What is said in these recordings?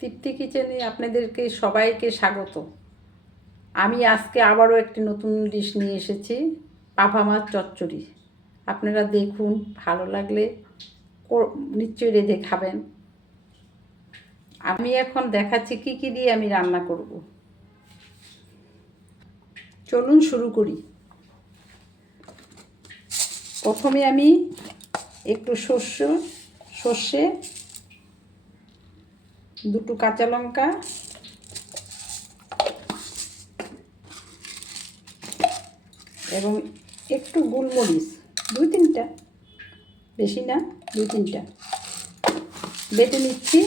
তৃপ্তি কিচেনে আপনাদেরকে সবাইকে স্বাগত। আমি আজকে আবারও একটি নতুন ডিশ নিয়ে এসেছি, পাভা মাছ চচ্চড়ি। আপনারা দেখুন, ভালো লাগলে নিশ্চয়ই রেঁধে খাবেন। আমি এখন দেখাচ্ছি কি কি দিয়ে আমি রান্না করব। চলুন শুরু করি। প্রথমে আমি একটু সর্ষে, দুটো কাঁচা লঙ্কা, এবং একটু গোলমরিচ, 2-3টা, বেশি না, 2-3টা বেটে নিচ্ছি।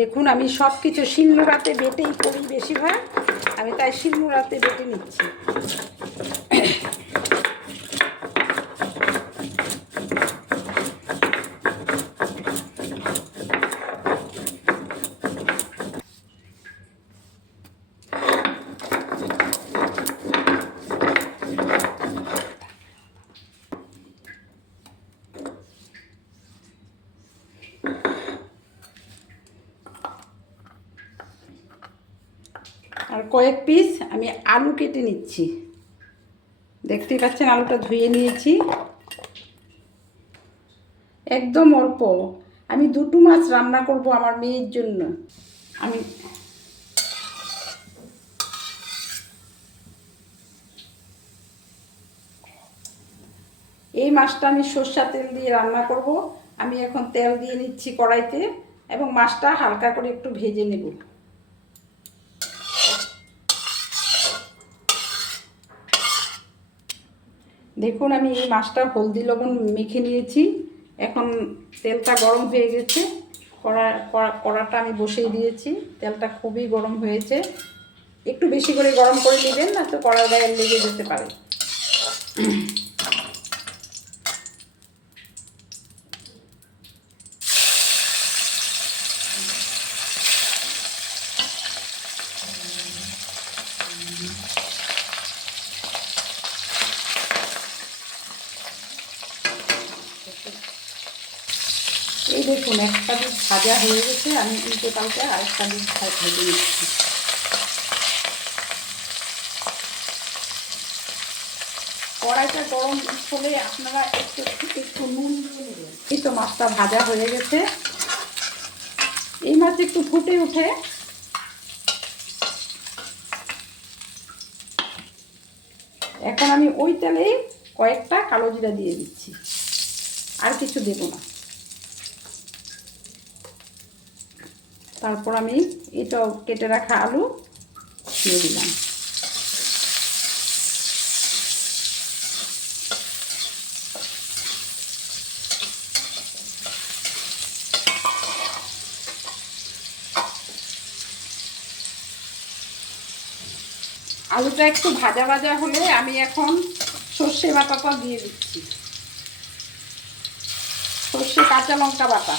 দেখুন, আমি সব কিছু শিলনোড়াতে বেটেই করি বেশিরভাগ, আমি তাই শিলনোড়াতে বেটে নিচ্ছি। আর কয়েক পিস আমি আলু কেটে নিচ্ছি। দেখতেই পাচ্ছেন, আলুটা ধুয়ে নিয়েছি। একদম অল্প, আমি 2টো মাছ রান্না করব আমার মেয়ের জন্য। এই মাছটা আমি সরষের তেল দিয়ে রান্না করব। আমি এখন তেল দিয়ে নিচ্ছি কড়াইতে, এবং মাছটা হালকা করে একটু ভেজে নেব। দেখুন, আমি এই মাছটা হলদি লবণ মেখে নিয়েছি। এখন তেলটা গরম হয়ে গেছে, কড়াটা আমি বসিয়ে দিয়েছি। তেলটা খুবই গরম হয়েছে, একটু বেশি করে গরম করে নেবেন, না তো কড়ার গায়ে লেগে যেতে পারে। এই দেখুন, একটা দিক ভাজা হয়ে গেছে, আমি উল্টে পাল্টে আরেকটা দিক ভেজে নিচ্ছি। কড়াইটা গরম হলে আপনারা একটু নুন দিয়ে নেবেন। এই তো মাছটা ভাজা হয়ে গেছে। এই মাছ একটু ফুটে উঠে এখন আমি ওই তেলেই কয়েকটা কালো জিরা দিয়ে দিচ্ছি, আর কিছু দেব না। তারপর আমি এটা কেটে রাখা আলু দিয়ে দিলাম। আলুটা একটু ভাজা ভাজা হলে আমি এখন সর্ষে বাটাটা দিয়ে দিচ্ছি। সর্ষে কাঁচা লঙ্কা বাটা।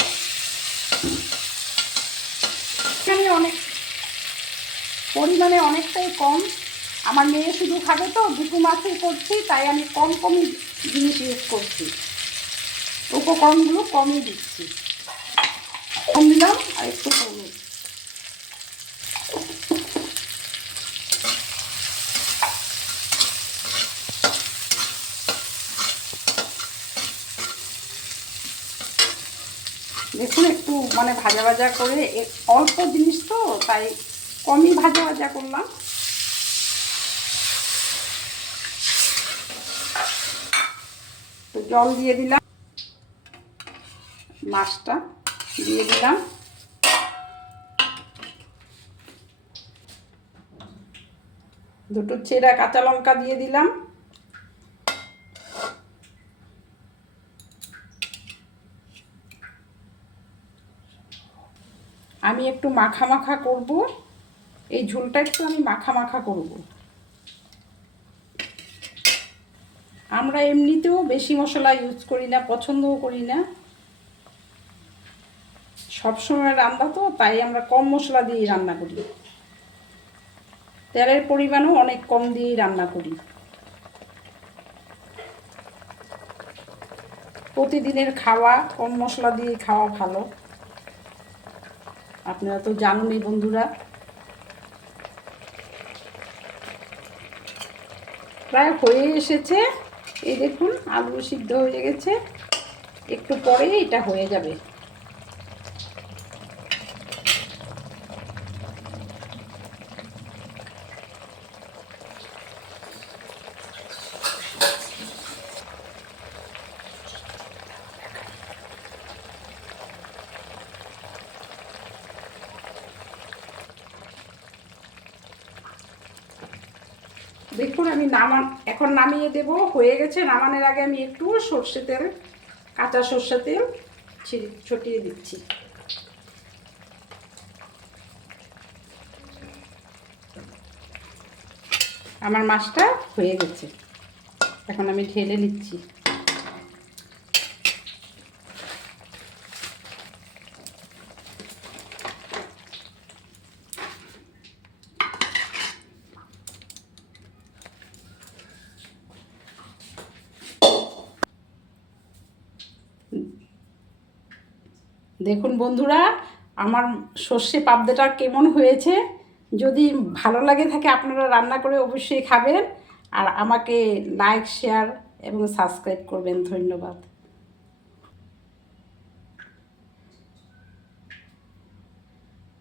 এখানে পরিমাণে অনেকটাই কম। আমার মেয়ে শুধু খাবে তো, 2টো মাছই করছি, তাই আমি কমই জিনিস ইউজ করছি। উপকরণগুলো কমই দিচ্ছি। কম দিলাম, আর একটু হলুদ। দেখুন, একটু ভাজা ভাজা করে, অল্প জিনিস তো তাই কমই ভাজা ভাজা করলাম। তো জল দিয়ে দিলাম, মাছটা দিয়ে দিলাম, দুটো চেরা কাঁচা লঙ্কা দিয়ে দিলাম। আমি একটু মাখা মাখা করব, এই ঝোলটা একটু আমি মাখা মাখা করব। আমরা এমনিতেও বেশি মশলা ইউজ করি না, পছন্দও করি না। সবসময় রান্না তো, তাই আমরা কম মশলা দিয়েই রান্না করি। তেলের পরিমাণও অনেক কম দিয়েই রান্না করি। প্রতিদিনের খাওয়া কম মশলা দিয়ে খাওয়া ভালো, আপনারা তো জানেনই বন্ধুরা। প্রায় হয়ে এসেছে, এই দেখুন আলু সিদ্ধ হয়ে গেছে, একটু পরে এটা হয়ে যাবে। দেখুন আমি এখন নামিয়ে দেব, হয়ে গেছে। নামানোর আগে আমি একটু সর্ষে তেল, কাঁচা সর্ষে তেল ছটিয়ে দিচ্ছি। আমার মাছটা হয়ে গেছে, এখন আমি ঢেলে নিচ্ছি। দেখুন বন্ধুরা, আমার সর্ষে পাবদাটা কেমন হয়েছে। যদি ভালো লাগে থাকে আপনারা রান্না করে অবশ্যই খাবেন, আর আমাকে লাইক, শেয়ার এবং সাবস্ক্রাইব করবেন। ধন্যবাদ।